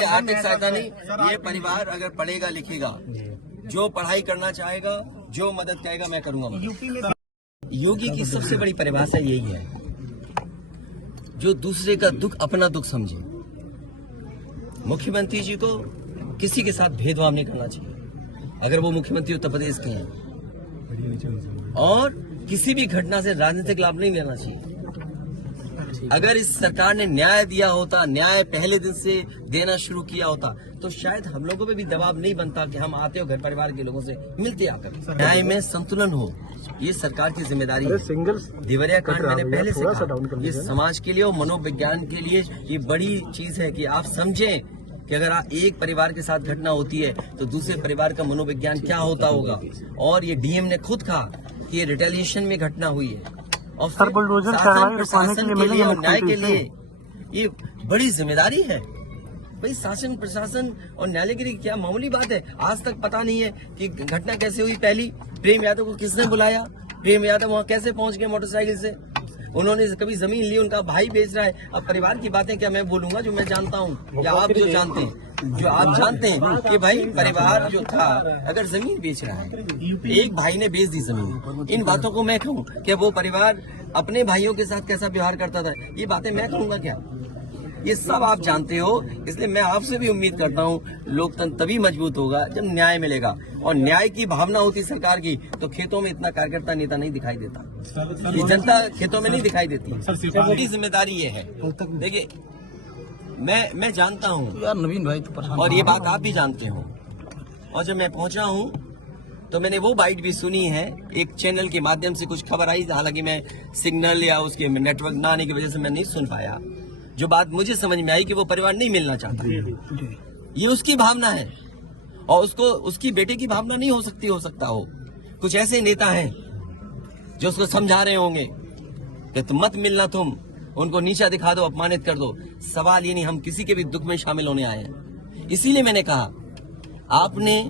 ये आर्थिक सहायता नहीं, ये परिवार अगर पढ़ेगा लिखेगा, जो पढ़ाई करना चाहेगा, जो मदद चाहेगा, मैं करूंगा। योगी की सबसे बड़ी परिभाषा यही है, जो दूसरे का दुख अपना दुख समझे। मुख्यमंत्री जी को किसी के साथ भेदभाव नहीं करना चाहिए अगर वो मुख्यमंत्री उत्तर प्रदेश के हैं, और किसी भी घटना से राजनीतिक लाभ नहीं लेना चाहिए। अगर इस सरकार ने न्याय दिया होता, न्याय पहले दिन से देना शुरू किया होता, तो शायद हम लोगों पे भी दबाव नहीं बनता कि हम आते हो घर परिवार के लोगों से मिलते आकर। न्याय में संतुलन हो, ये सरकार की जिम्मेदारी है। देवरिया कांड मैंने पहले से कहा, ये समाज के लिए और मनोविज्ञान के लिए ये बड़ी चीज है कि आप समझें कि अगर आप एक परिवार के साथ घटना होती है तो दूसरे परिवार का मनोविज्ञान क्या होता होगा। और ये डीएम ने खुद कहा कि ये रिटेलिएशन में घटना हुई है, और शासन प्रशासन के लिए और न्याय के लिए ये बड़ी जिम्मेदारी है। भाई शासन प्रशासन और न्यायालय के लिए क्या मामूली बात है। आज तक पता नहीं है कि घटना कैसे हुई। पहली, प्रेम यादव को किसने बुलाया, प्रेम यादव वहाँ कैसे पहुंच गए मोटरसाइकिल से, उन्होंने कभी जमीन ली, उनका भाई बेच रहा है। अब परिवार की बातें क्या मैं बोलूंगा जो मैं जानता हूँ, या आप जो जानते हैं, जो आप जानते हैं कि भाई परिवार जो था अगर जमीन बेच रहा है, एक भाई ने बेच दी जमीन, इन बातों को मैं कहूँ कि वो परिवार अपने भाइयों के साथ कैसा व्यवहार करता था, ये बातें मैं कहूँगा क्या? ये सब आप जानते हो। इसलिए मैं आपसे भी उम्मीद करता हूँ लोकतंत्र तभी मजबूत होगा जब न्याय मिलेगा, और न्याय की भावना होती सरकार की, तो खेतों में इतना कार्यकर्ता नेता नहीं दिखाई देता, ये जनता खेतों में नहीं दिखाई देती। बड़ी जिम्मेदारी ये है। देखिए मैं जानता हूँ यार नवीन भाई तो, और ये बात आप भी जानते हो, और जब मैं पहुंचा हूँ तो मैंने वो बाइट भी सुनी है, एक चैनल के माध्यम से कुछ खबर आई, हालांकि मैं सिग्नल या उसके नेटवर्क न आने की वजह से मैं नहीं सुन पाया। जो बात मुझे समझ में आई कि वो परिवार नहीं मिलना चाहता, ये उसकी भावना है, और उसको उसकी बेटे की भावना नहीं हो सकता हो। कुछ ऐसे नेता हैं जो उसको समझा रहे होंगे कि तुम मत मिलना, तुम उनको नीचा दिखा दो, अपमानित कर दो। सवाल ये नहीं, हम किसी के भी दुख में शामिल होने आए हैं। इसीलिए मैंने कहा, आपने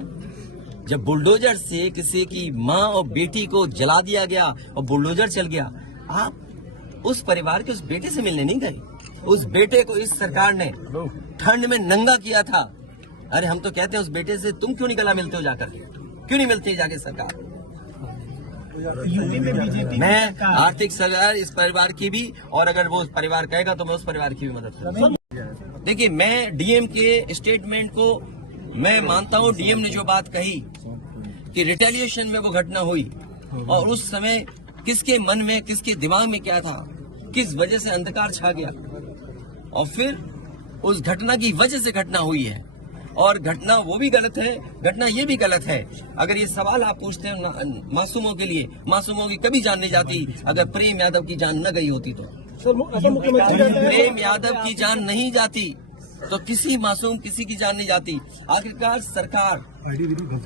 जब बुलडोजर से किसी की माँ और बेटी को जला दिया गया और बुलडोजर चल गया, आप उस परिवार के उस बेटे से मिलने नहीं गए। उस बेटे को इस सरकार ने ठंड में नंगा किया था। अरे हम तो कहते हैं उस बेटे से तुम क्यों नहीं गला मिलते हो जाकर, क्यों नहीं मिलते जाके सरकार? मैं आर्थिक सहायता इस परिवार की भी, और अगर वो परिवार कहेगा तो मैं उस परिवार की भी मदद करूंगा। देखिए, मैं डीएम के स्टेटमेंट को मैं मानता हूं। डीएम ने जो बात कही कि रिटेलिएशन में वो घटना हुई, और उस समय किसके मन में, किसके दिमाग में क्या था, किस वजह से अंधकार छा गया, और फिर उस घटना की वजह से घटना हुई है। और घटना वो भी गलत है, घटना ये भी गलत है। अगर ये सवाल आप पूछते हैं मासूमों के लिए, मासूमों की कभी जान नहीं जाती अगर प्रेम यादव की जान न गई होती तो। प्रेम यादव की जान नहीं जाती तो किसी मासूम किसी की जान नहीं जाती। आखिरकार सरकार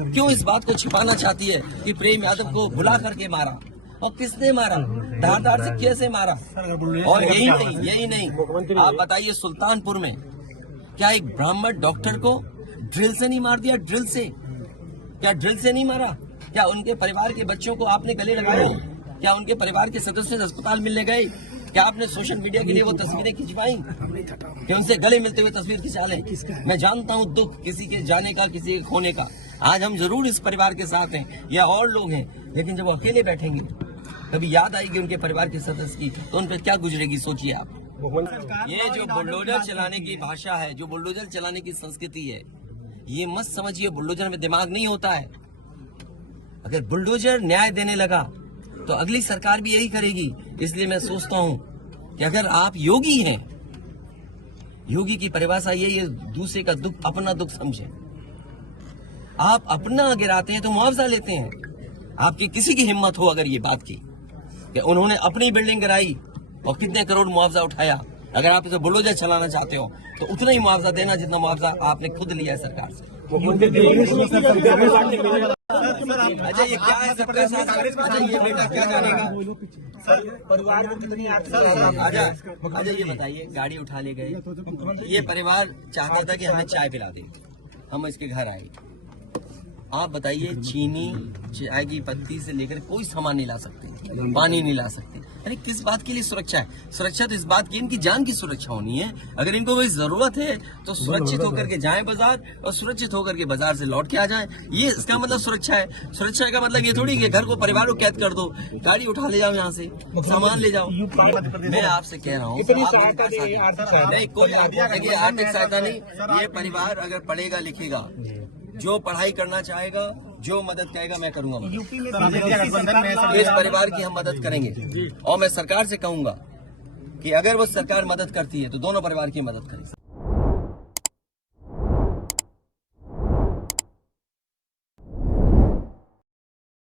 क्यों इस बात को छिपाना चाहती है कि प्रेम यादव को बुला करके मारा, और किसने मारा, धारदार से कैसे मारा? और यही नहीं, आप बताइए सुल्तानपुर में क्या एक ब्राह्मण डॉक्टर को ड्रिल से नहीं मार दिया? ड्रिल से, क्या ड्रिल से नहीं मारा? क्या उनके परिवार के बच्चों को आपने गले लगाए? क्या उनके परिवार के सदस्य अस्पताल मिलने गए? क्या आपने सोशल मीडिया के लिए वो तस्वीरें खिंचवाई कि उनसे गले मिलते हुए तस्वीर खिंचा लें? मैं जानता हूँ दुख किसी के जाने का, किसी के खोने का। आज हम जरूर इस परिवार के साथ हैं या और लोग हैं, लेकिन जब वो अकेले बैठेंगे कभी याद आएगी उनके परिवार के सदस्य की, तो उन पर क्या गुजरेगी सोचिए आप। ये जो बुलडोजर चलाने की भाषा है, जो बुलडोजर चलाने की संस्कृति है, ये मत समझिए बुलडोजर में दिमाग नहीं होता है। अगर बुलडोजर न्याय देने लगा तो अगली सरकार भी यही करेगी। इसलिए मैं सोचता हूं कि अगर आप योगी हैं, योगी की परिभाषा यही है, दूसरे का दुख अपना दुख समझे। आप अपना गिराते हैं तो मुआवजा लेते हैं। आपकी किसी की हिम्मत हो अगर ये बात की कि उन्होंने अपनी बिल्डिंग गिराई और कितने करोड़ मुआवजा उठाया, अगर आप इसे बुलडोजर चलाना चाहते हो तो उतना ही मुआवजा देना जितना मुआवजा आपने खुद लिया है सरकार से। अच्छा ये क्या है सबका साथ? अच्छा ये बेटा क्या जानेगा? अच्छा ये बताइए, गाड़ी उठा ले गए, ये परिवार चाहता था कि हमें चाय पिला दे, हम इसके घर आए, आप बताइए, चीनी, चाय की पत्ती से लेकर कोई सामान नहीं ला सकते, पानी नहीं ला सकते। अरे किस बात के लिए सुरक्षा है? सुरक्षा तो इस बात की, इनकी जान की सुरक्षा होनी है। अगर इनको कोई जरूरत है तो सुरक्षित होकर के जाएं बाजार और सुरक्षित होकर के बाजार से लौट के आ जाएं। ये इसका मतलब सुरक्षा है। सुरक्षा का मतलब ये थोड़ी कि घर को, परिवार को कैद कर दो, गाड़ी उठा ले जाओ, यहाँ से सामान ले जाओ। मैं आपसे कह रहा हूँ, नहीं कोई आर्थिक सहायता नहीं। ये परिवार अगर पढ़ेगा लिखेगा, जो पढ़ाई करना चाहेगा, जो मदद कहेगा, मैं करूंगा मदद। यूपी में गठबंधन में इस परिवार की हम मदद करेंगे और मैं सरकार से कहूंगा कि अगर वो सरकार मदद करती है तो दोनों परिवार की मदद करें।